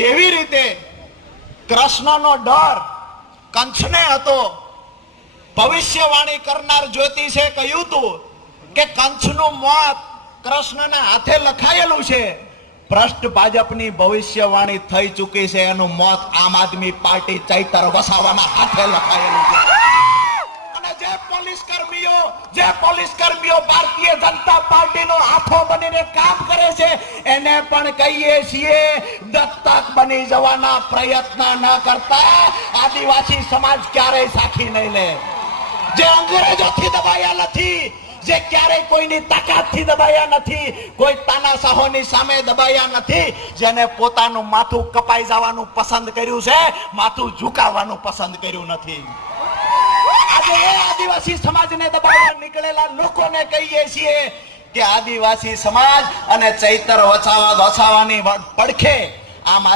જેવી રીતે કૃષ્ણનો ડર કંસને હતો, ભવિષ્યવાણી કરનાર જ્યોતિષે કહ્યું હતું કે કંસનું મોત કૃષ્ણના હાથે લખાયેલું છે. ભ્રષ્ટ ભાજપની ભવિષ્યવાણી થઈ ચૂકી છે, એનું મોત આમ આદમી પાર્ટી ચૈતર વસાવાના હાથે લખાયેલું છે. અને જે પોલીસ કર્મીઓ ભારતીય જનતા પાર્ટીનો આંખો બનીને કામ કરે છે, એને પણ કહીએ છીએ દત્તક બની જવાના પ્રયત્ન ન કરતા આદિવાસી સમાજ ક્યારેય સાખી નહીં લે. જે અંગ્રેજોથી દબાયા નથી, જે ક્યારેય કોઈની તાકાતથી દબાયા નથી, કોઈ તાનાશાહોની સામે દબાયા નથી, જેને પોતાનું માથું કપાઈ જવાનું પસંદ કર્યું છે, માથું ઝુકાવવાનું પસંદ કર્યું નથી. આજે એ આદિવાસી સમાજને દબાવવા નીકળેલા લોકોને કહીએ છીએ કે આદિવાસી સમાજ અને ચૈતર વસાવાની પડખે આમ